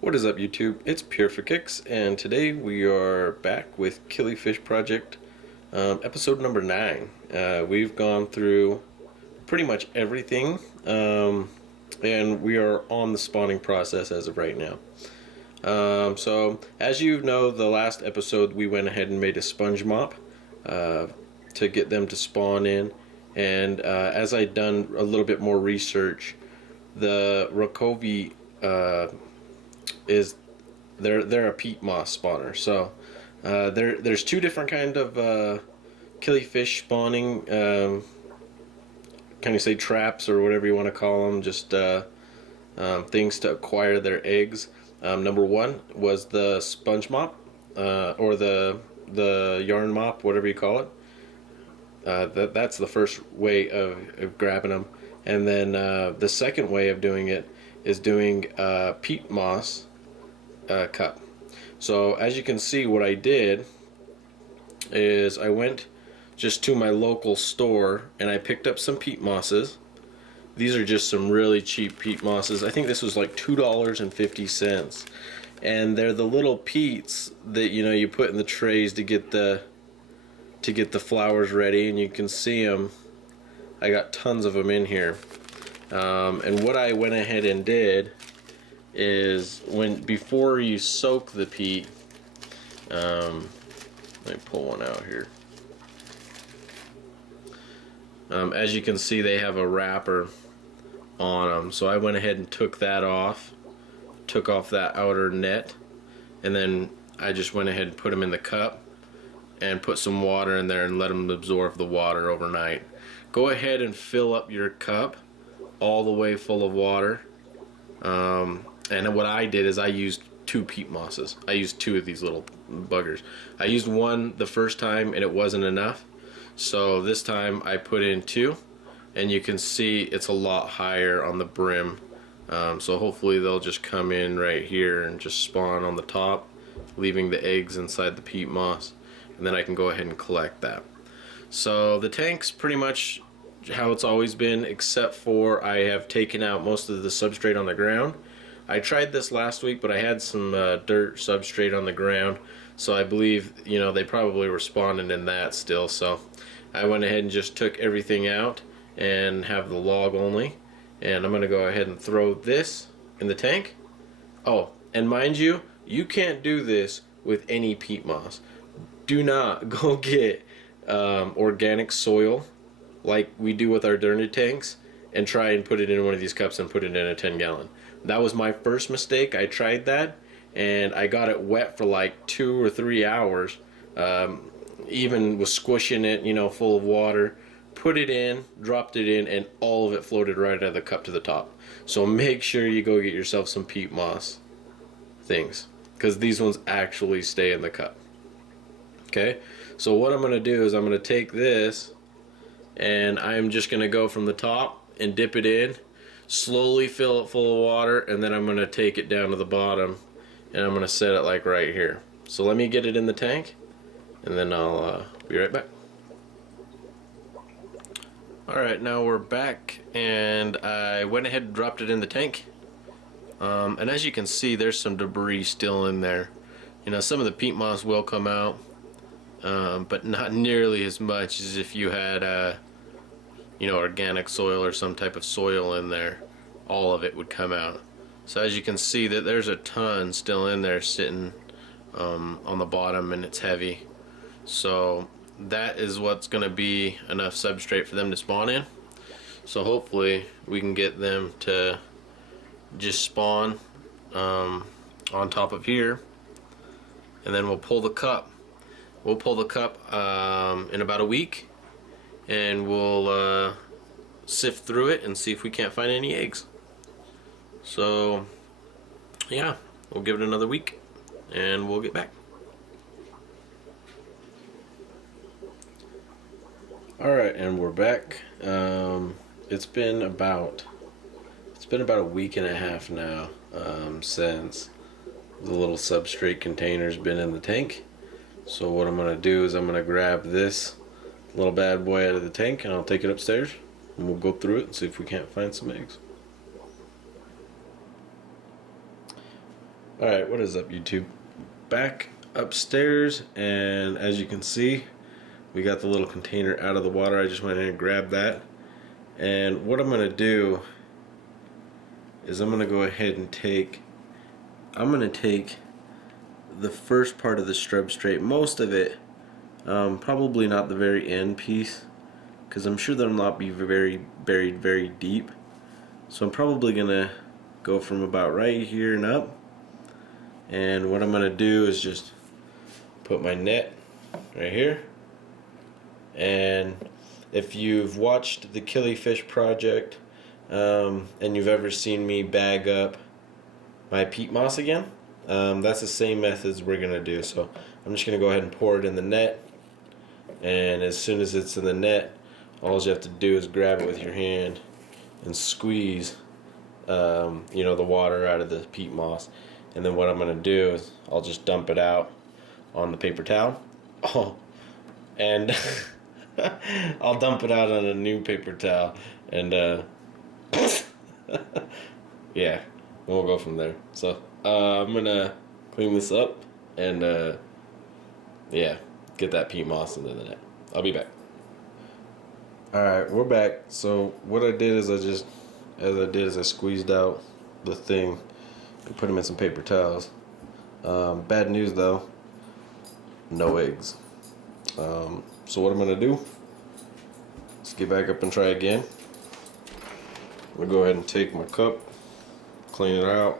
What is up, YouTube? It's Pure for Kicks, and today we are back with Killifish Project, episode number 9. We've gone through pretty much everything, and we are on the spawning process as of right now. So, as you know, the last episode we went ahead and made a sponge mop to get them to spawn in, and as I'd done a little bit more research, the Rakovi is they're a peat moss spawner. So there's two different kind of killifish spawning, kind of say traps or whatever you want to call them, just things to acquire their eggs. Number one was the sponge mop, or the yarn mop, whatever you call it. That's the first way of grabbing them, and then the second way of doing it is doing peat moss cup. So as you can see, what I did is I went just to my local store and I picked up some peat mosses. These are just some really cheap peat mosses. I think this was like $2.50, and they're the little peats that you put in the trays to get the flowers ready, and you can see them. I got tons of them in here. And what I went ahead and did is before you soak the peat, let me pull one out here. As you can see, they have a wrapper on them, so I went ahead and took off that outer net, and then I just went ahead and put them in the cup and put some water in there and let them absorb the water overnight. Go ahead and fill up your cup all the way full of water. And what I did is I used 2 peat mosses. I used 2 of these little buggers. I used one the first time and it wasn't enough, so this time I put in 2, and you can see it's a lot higher on the brim. So hopefully they'll just come in right here and just spawn on the top, leaving the eggs inside the peat moss, and then I can go ahead and collect that. So the tank's pretty much how it's always been, except for I have taken out most of the substrate on the ground. I tried this last week, but I had some dirt substrate on the ground, so I believe they probably were spawning in that still. So I went ahead and just took everything out and have the log only, and I'm gonna go ahead and throw this in the tank. Oh, and mind you, you can't do this with any peat moss. Do not go get organic soil like we do with our dirty tanks and try and put it in one of these cups and put it in a 10-gallon. That was my first mistake. I tried that and I got it wet for like 2 or 3 hours. Even was squishing it, full of water. Put it in, dropped it in, and all of it floated right out of the cup to the top. So make sure you go get yourself some peat moss things, because these ones actually stay in the cup. Okay, so what I'm going to do is I'm going to take this, and I'm just going to go from the top and dip it in, slowly fill it full of water, and then I'm going to take it down to the bottom, and I'm going to set it like right here. So let me get it in the tank, and then I'll be right back. Alright, now we're back, and I went ahead and dropped it in the tank. And as you can see, there's some debris still in there. Some of the peat moss will come out, but not nearly as much as if you had organic soil or some type of soil in there. All of it would come out. So as you can see, that there's a ton still in there sitting on the bottom, and it's heavy. So that is what's going to be enough substrate for them to spawn in. So hopefully we can get them to just spawn on top of here, and then we'll pull the cup. We'll pull the cup in about a week, and we'll sift through it and see if we can't find any eggs. So yeah, we'll give it another week and we'll get back. Alright, and we're back. It's been about a week and a half now since the little substrate container's been in the tank. So what I'm going to do is I'm going to grab this little bad boy out of the tank, and I'll take it upstairs, and we'll go through it and see if we can't find some eggs. Alright, what is up, YouTube? Back upstairs, and as you can see, we got the little container out of the water. I just went in and grabbed that. And what I'm going to do is I'm going to go ahead and take the first part of the substrate, most of it, probably not the very end piece, because I'm sure that'll not be very buried very deep. So I'm probably going to go from about right here and up. And what I'm going to do is just put my net right here. And if you've watched the Killifish Project and you've ever seen me bag up my peat moss again, that's the same methods we're going to do. So I'm just going to go ahead and pour it in the net. And as soon as it's in the net, all you have to do is grab it with your hand and squeeze you know, the water out of the peat moss. And then what I'm going to do is I'll just dump it out on the paper towel. Oh, and I'll dump it out on a new paper towel. And yeah, we'll go from there. So I'm going to clean this up and yeah, get that peat moss into the net. I'll be back. Alright, we're back. So what I did is I squeezed out the thing and put them in some paper towels. Bad news though, no eggs. So what I'm gonna do, let's get back up and try again. I'm gonna go ahead and take my cup, clean it out.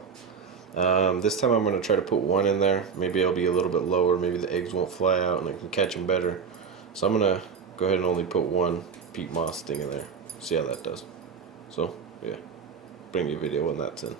This time I'm gonna try to put one in there. Maybe I'll be a little bit lower, maybe the eggs won't fly out and I can catch them better. So I'm gonna go ahead and only put one peat moss thing in there. See how that does. So yeah, bring me a video when that's in.